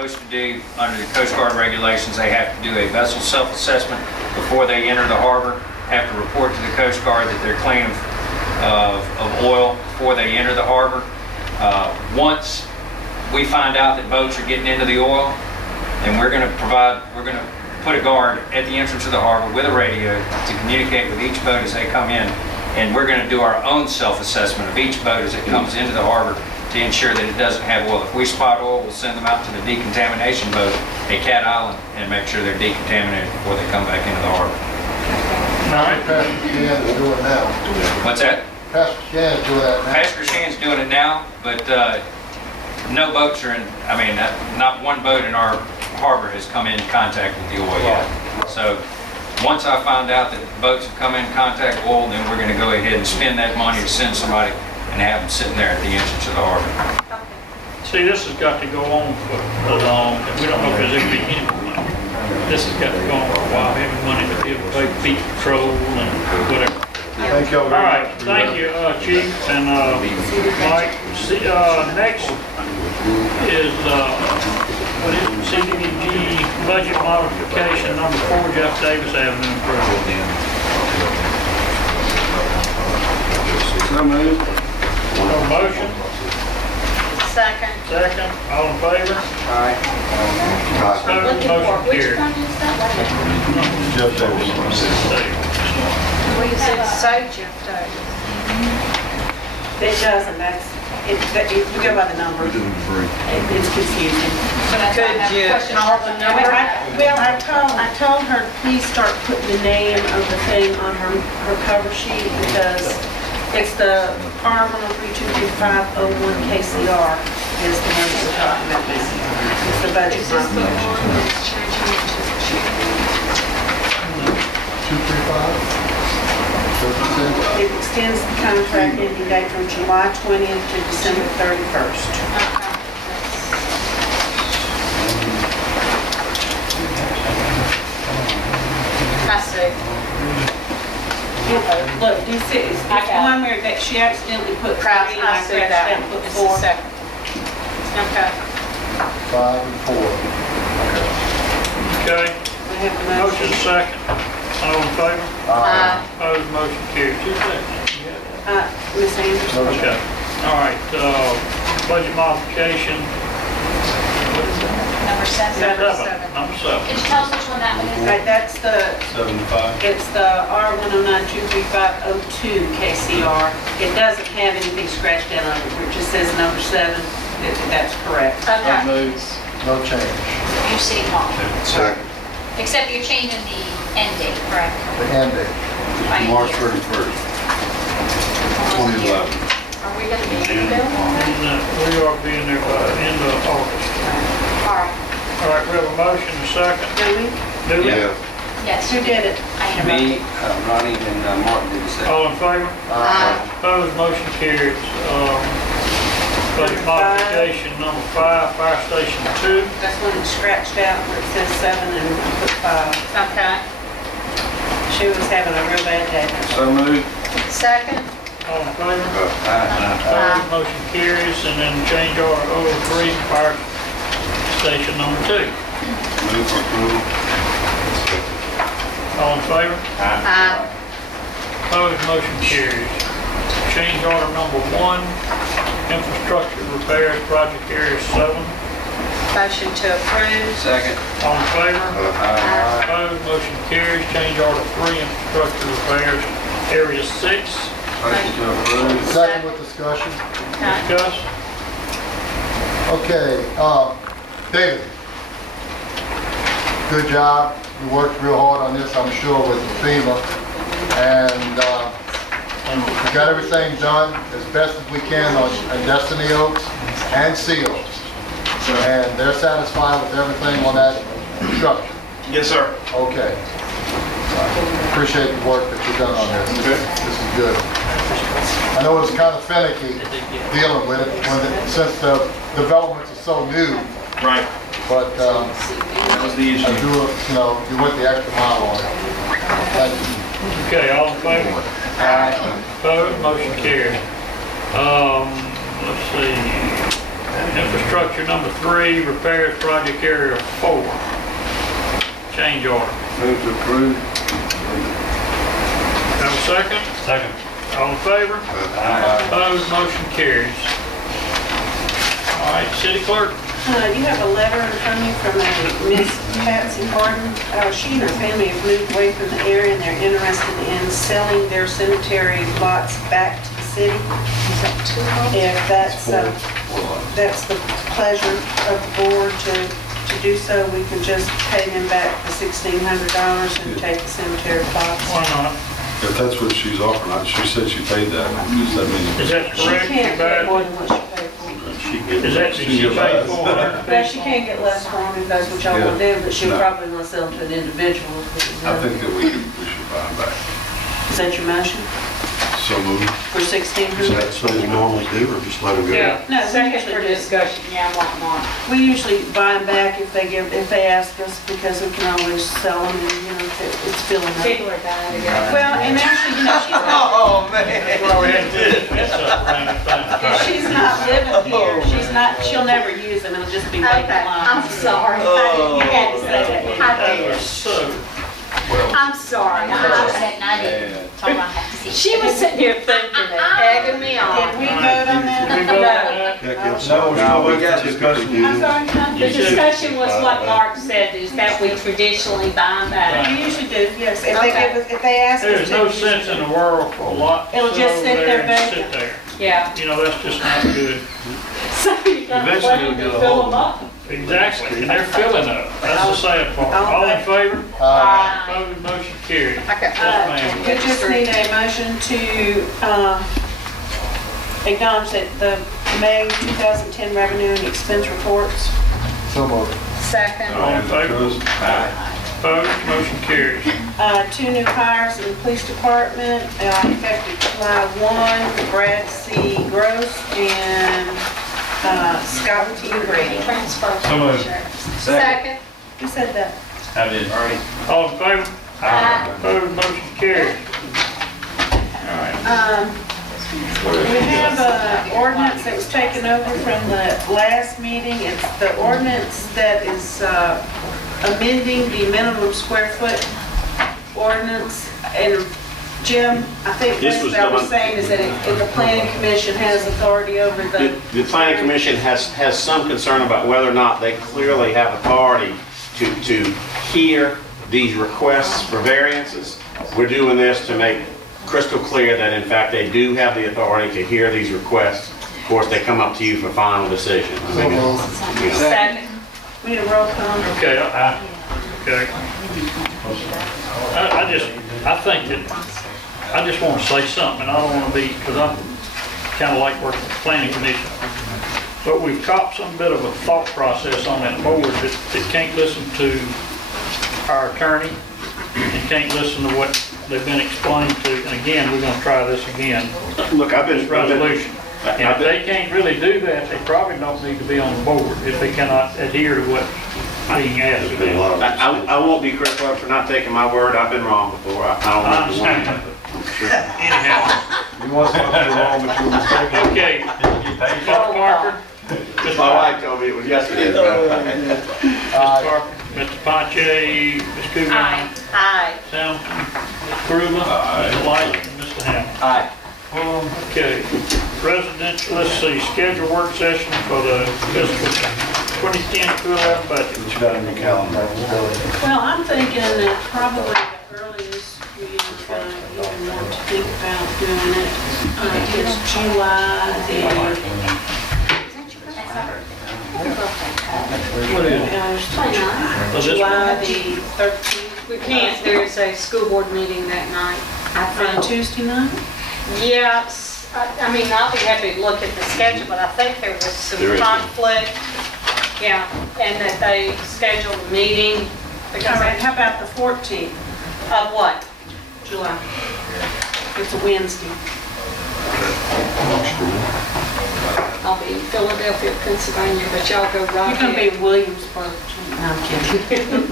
Supposed to do, under the Coast Guard regulations, they have to do a vessel self-assessment before they enter the harbor, have to report to the Coast Guard that they're clean of oil before they enter the harbor. Once we find out that boats are getting into the oil, then we're going to put a guard at the entrance of the harbor with a radio to communicate with each boat as they come in, and we're going to do our own self-assessment of each boat as it comes into the harbor to ensure that it doesn't have oil. If we spot oil, we'll send them out to the decontamination boat at Cat Island and make sure they're decontaminated before they come back into the harbor. Pastor Shan's doing it now. What's that? Pastor Shan's doing that now. Pastor Shan's doing it now, but no boats are in, not one boat in our harbor has come in contact with the oil yet. So once I find out that boats have come in contact with oil, then we're going to go ahead and spend that money to send somebody and have them sitting there at the entrance of the harbor. See, this has got to go on for long, and we don't know if there's ever been any more money. This has got to go on for a while, having money to be able to pay beach patrol and whatever. Thank you all All very right, much. thank you, Chief and Mike. Next is CDBG budget modification number 4, Jeff Davis Avenue improvement. So moved. No motion? Second. Second. All in favor? Aye. Opposed? Looking for, Motion which carried. one is that? Jeff Davis. Well, you said so, Jeff Davis. It doesn't, if we go by the number, it's confusing. But I Could have a you question. call the number? I told her, please start putting the name of the thing on her cover sheet because it's the R103-22501 KCR is the one that we're talking about. It's the budget modification. 235? It extends the contract ending date from July 20th to December 31st. I see. Look, do you see, it's I got one where that she accidentally put Crowd, 3 and I I see scratched that. out and put It's 4. the second. Okay. 5 and 4. Okay, We have the motion second. All in favor? Opposed? Motion carried. Ms. Anderson. Okay. All right, budget modification. Number 7. Number 7. Could you tell us which one that one is? Right, that's the, 75. it's the R109-23502 KCR. It doesn't have anything scratched out on it, it just says number 7. That's correct. So Okay. moved. No change. Your city hall. Second. Except you're changing the end date, correct? The end date. Right March here. 31st, 2011. Are we going to be in the building? And we are being there by the end of August. All right. All right, we have a motion and a second. Do we? Do we? Yeah. Yes. Who did it? I interrupted. Me, Ronnie, and Martin did the second. All in favor? Opposed? Motion carries. Budget modification number 5, Fire Station 2. That's when it's scratched out where it says 7 and I put 5. Okay. She was having a real bad day. So moved. Second. All in favor? Aye. Opposed? Motion carries. And then change order 03, Fire Station number 2. Move for approval. All in favor? Aye. Opposed? Motion carries. Change order number 1, infrastructure repairs, project area 7. Motion to approve. Second. All in favor? Aye. Opposed? Motion carries. Change order 3, infrastructure repairs, area 6. Motion to approve. Second with discussion. Discuss. Okay, David. Good job. You worked real hard on this, I'm sure, with FEMA. And we got everything done as best as we can on Destiny Oaks and Seals. And they're satisfied with everything on that construction. Yes, sir. Okay. Appreciate the work that you've done on this. This is good. I know it's kind of finicky dealing with it since the developments are so new, Right. but That was the issue. you went the extra mile on it. Thank you. Okay, all in favor? Opposed? Motion carries. Let's see. Infrastructure number 3, repairs project area 4. Change order. Move to approve. Have a second? Second. All in favor? Aye. Opposed, motion carries. All right, city clerk. You have a letter in front of you from Miss Patsy Harden. She and her family have moved away from the area and they're interested in selling their cemetery lots back to the city. If that's the pleasure of the board to do so, we can just pay them back the $1,600 and take the cemetery plots. Why not? If that's what she's offering, she said she paid that. Does that mean? Is that She correct? can't get more than what she paid for. Is that she paid for? Well, she can't get less for them if that's what y'all want to do, but she'll No. probably want to sell to an individual. I think that we should buy them back. Is that your motion So moved. for Is $1,600? that something you normally do, or just let them go? Yeah. No, we Second usually for just, discussion, yeah, want. we usually buy them back if they ask us, because we can always sell them and, if it's filling up. People are dying to go. Well, and actually, she's not, Well, we had to do this up around the thing. if she's not living here, she'll never use them, it'll just be vacant Okay, I'm lots. sorry. You had to say that. That I was so, did. I'm sorry. I didn't. Told her I had to see. She was sitting here thinking it, egging me Did on. we vote on did we that? vote on that? No, we got discussion. I'm sorry, huh? The discussion was what Mark said, is that we traditionally buy them back. We usually do, yes, if they ask us to. There's no sense in the world for a lot to It'll just sit sit over there there and vacant. sit there. Yeah. That's just not good. So you got to Eventually let you'll them get a fill hold them of up. Exactly, and they're filling up. That's the sad part. All All in favor? Aye. Opposed, motion carried. Okay. Yes, ma'am. We just need a motion to acknowledge that the May 2010 revenue and expense reports. So moved. Second. All in favor? Opposed, motion carries. 2 new hires in the police department, effective July 1, Brad C. Gross and Scott T. Grady. Transfer. So moved. Second. Who said that? I did. All in favor? Aye. Opposed, motion carries. All right. We have an ordinance that was taken over from the last meeting. It's the ordinance that is amending the minimum square foot ordinance. And Jim, I think This what was I was done- saying is that if the planning commission has authority over The planning commission has some concern about whether or not they clearly have authority to hear these requests for variances. We're doing this to make crystal clear that in fact they do have the authority to hear these requests. Of course, they come up to you for final decision. I So mean, moved. you know. Second. We need a roll call. Okay, okay. I think that, I just want to say something, and I don't want to be, because I kind of like working with the planning commission. But we've caught some bit of a thought process on that board that can't listen to our attorney and can't listen to what they've been explained to. And again, we're going to try this again, Look, I've this been, resolution. And if they can't really do that, they probably don't need to be on the board if they cannot adhere to what's being asked of Been a them. lot of- I won't be critical for not taking my word. I've been wrong before. I I don't remember understand. one. Anyhow, You want something wrong, but you were mistaken. okay, Mr. Parker, Mr. My wife told me it was yesterday. Parker, Mr. Pache, Ms. Coogan, Aye. Aye. Townsend, Ms. Gruma, Mr. Light, and Mr. Hamlin. Aye. Okay, residential, let's see, schedule work session for the fiscal 2010-2011 budget. What you got in your calendar? Well, I'm thinking that probably the earliest we even want to think about doing it is July What is it? the, this July the 13th. We can't, there's a school board meeting that night. On Tuesday night? Yeah, I mean, I'll be happy to look at the schedule, but I think there was some There is. conflict. Yeah, and that they scheduled a meeting All because right, how about the 14th of what? July? It's a Wednesday. I'll be in Philadelphia, Pennsylvania, but y'all go right You're going to be ahead. in Williamsburg. No, I'm kidding.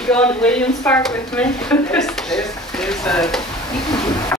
You going to Williamsburg with me? There's a